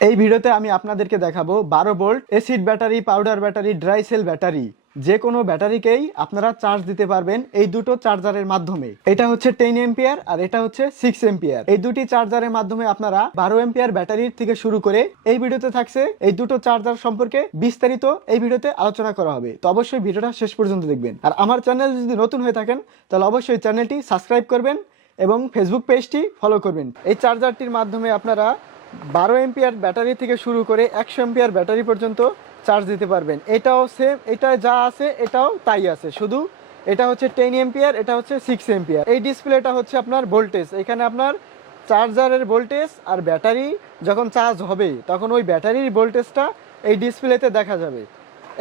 এই ভিডিওতে আমি আপনাদেরকে দেখাবো 12 volt acid battery, powder battery, dry sell battery, যে কোনো ব্যাটারিকেই আপনারা চার্জ দিতে পারবেন এই দুটো চার্জারের মাধ্যমে। এটা হচ্ছে 10 এম্পিয়ার আর এটা হচ্ছে 6 এম্পিয়ার। এই দুটি চার্জারের মাধ্যমে আপনারা 12 এম্পিয়ার ব্যাটারির থেকে শুরু করে এই ভিডিওতে থাকছে এই দুটো চার্জার সম্পর্কে বিস্তারিত এই ভিডিওতে আলোচনা করা হবে। তো অবশ্যই ভিডিওটা শেষ পর্যন্ত দেখবেন। আর আমার চ্যানেল যদি নতুন হয়ে থাকেন তাহলে অবশ্যই চ্যানেলটি সাবস্ক্রাইব করবেন এবং ফেসবুক পেজটি ফলো করবেন। এই চার্জারটির মাধ্যমে আপনারা 12 এম্পিয়ার ব্যাটারি থেকে শুরু করে 100 এম্পিয়ার ব্যাটারি পর্যন্ত চার্জ দিতে পারবেন। এটাও সেম, এটা যা আছে এটাও তাই আছে, শুধু এটা হচ্ছে 10 এম্পিয়ার, এটা হচ্ছে 6 এম্পিয়ার। এই ডিসপ্লেটা হচ্ছে আপনার ভোল্টেজ, এখানে আপনার চার্জারের ভোল্টেজ আর ব্যাটারি যখন চার্জ হবে তখন ওই ব্যাটারির ভোল্টেজটা এই ডিসপ্লেতে দেখা যাবে।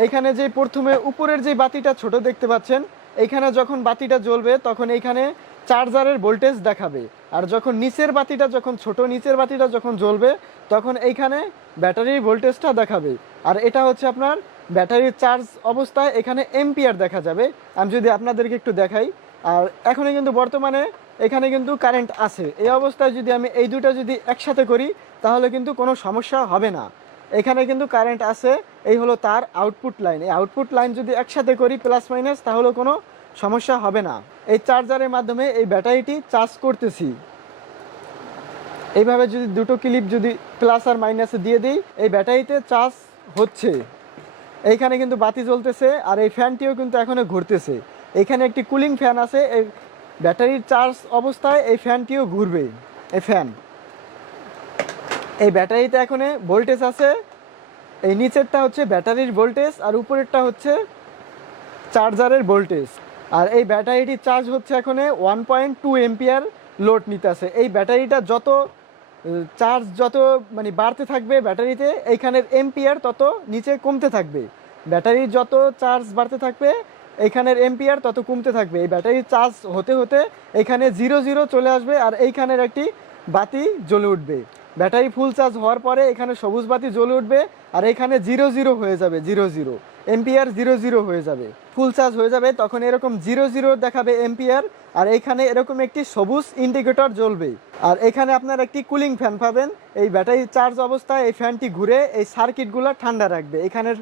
এইখানে যে প্রথমে উপরের যে বাতিটা ছোট দেখতে পাচ্ছেন, এইখানে যখন বাতিটা জ্বলবে তখন এইখানে চার্জারের ভোল্টেজ দেখাবে, আর যখন নিচের বাতিটা যখন নিচের বাতিটা যখন জ্বলবে তখন এইখানে ব্যাটারির ভোল্টেজটা দেখাবে। আর এটা হচ্ছে আপনার ব্যাটারির চার্জ অবস্থায় এখানে এম্পিয়ার দেখা যাবে। আমি যদি আপনাদেরকে একটু দেখাই, আর এখনই কিন্তু বর্তমানে এখানে কিন্তু কারেন্ট আছে। এই অবস্থায় যদি আমি এই দুটো যদি একসাথে করি তাহলে কিন্তু কোনো সমস্যা হবে না। এখানে কিন্তু কারেন্ট আছে, এই হলো তার আউটপুট লাইন। এই আউটপুট লাইন যদি একসাথে করি প্লাস মাইনাস তাহলে কোনো সমস্যা হবে না। এই চার্জারের মাধ্যমে এই ব্যাটারিটি চার্জ করতেছি। এইভাবে যদি দুটো ক্লিপ যদি প্লাস আর মাইনাসে দিয়ে দিই এই ব্যাটারিতে চার্জ হচ্ছে। এইখানে কিন্তু বাতি জ্বলতেছে আর এই ফ্যানটিও কিন্তু এখনো ঘুরতেছে। এখানে একটি কুলিং ফ্যান আছে, এই ব্যাটারির চার্জ অবস্থায় এই ফ্যানটিও ঘুরবে। এই ফ্যান, এই ব্যাটারিতে এখনো ভোল্টেজ আছে। এই নিচেরটা হচ্ছে ব্যাটারির ভোল্টেজ আর উপরেরটা হচ্ছে চার্জারের ভোল্টেজ। আর এই ব্যাটারিটি চার্জ হচ্ছে এখন 1.2 এম্পিয়ার লোড নিতেছে। এই ব্যাটারিটা যত চার্জ মানে বাড়তে থাকবে ব্যাটারিতে, এইখানের এম্পিয়ার তত নিচে কমতে থাকবে। ব্যাটারির যত চার্জ বাড়তে থাকবে এইখানের এম্পিয়ার তত কমতে থাকবে। এই ব্যাটারির চার্জ হতে হতে এখানে 0 চলে আসবে আর এইখানের একটি বাতি জ্বলে উঠবে। ব্যাটারি ফুল চার্জ হওয়ার পরে এখানে সবুজ বাতি জ্বলে উঠবে আর এখানে 0 হয়ে যাবে, 0 এম্পিয়ার 0 হয়ে যাবে। ফুল চার্জ হয়ে যাবে তখন এরকম 0 দেখাবে এম্পিয়ার, আর এখানে এরকম একটি সবুজ ইন্ডিকেটর জ্বলবে। আর এখানে আপনার একটি কুলিং ফ্যান পাবেন। এই ব্যাটারি চার্জ অবস্থায় এই ফ্যানটি ঘুরে এই সার্কিটগুলো ঠান্ডা রাখবে, এখানের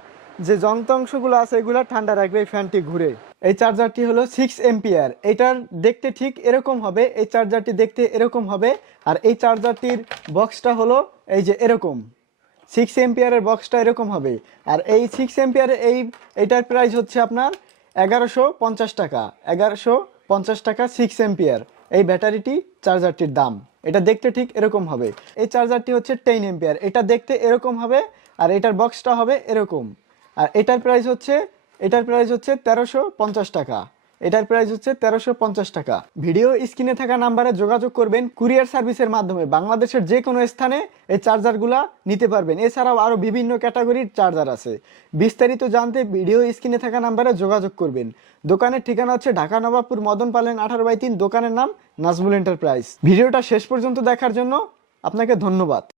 যে যন্ত্রাংশগুলো আছে এগুলো ঠান্ডা রাখবে এই ফ্যানটি ঘুরে। এই চার্জারটি হলো 6 এম্পিয়ার। এটার দেখতে ঠিক এরকম হবে, এই চার্জারটি দেখতে এরকম হবে। আর এই চার্জারটির বক্সটা হলো এই যে এরকম, 6 এম্পিয়ারের বক্সটা এরকম হবে। আর এই 6 এম্পিয়ারের এইটার প্রাইস হচ্ছে আপনার 1150 টাকা। 1150 টাকা 6 এম্পিয়ার এই ব্যাটারিটি চার্জারটির দাম। এটা দেখতে ঠিক এরকম হবে। এই চার্জারটি হচ্ছে 10 এম্পিয়ার, এটা দেখতে এরকম হবে আর এটার বক্সটা হবে এরকম। আর এটার প্রাইস হচ্ছে 1350 টাকা। এটার প্রাইস হচ্ছে 1350 টাকা। ভিডিও স্ক্রিনে থাকা নাম্বারে যোগাযোগ করবেন। কুরিয়ার সার্ভিসের মাধ্যমে বাংলাদেশের যে কোনো স্থানে এই চার্জারগুলা নিতে পারবেন। এছাড়াও আরও বিভিন্ন ক্যাটাগরির চার্জার আছে। বিস্তারিত জানতে ভিডিও স্ক্রিনে থাকা নাম্বারে যোগাযোগ করবেন। দোকানের ঠিকানা হচ্ছে ঢাকা নবাবপুর মদন পালেন 18/3, দোকানের নাম নাজমুল এন্টারপ্রাইজ। ভিডিওটা শেষ পর্যন্ত দেখার জন্য আপনাকে ধন্যবাদ।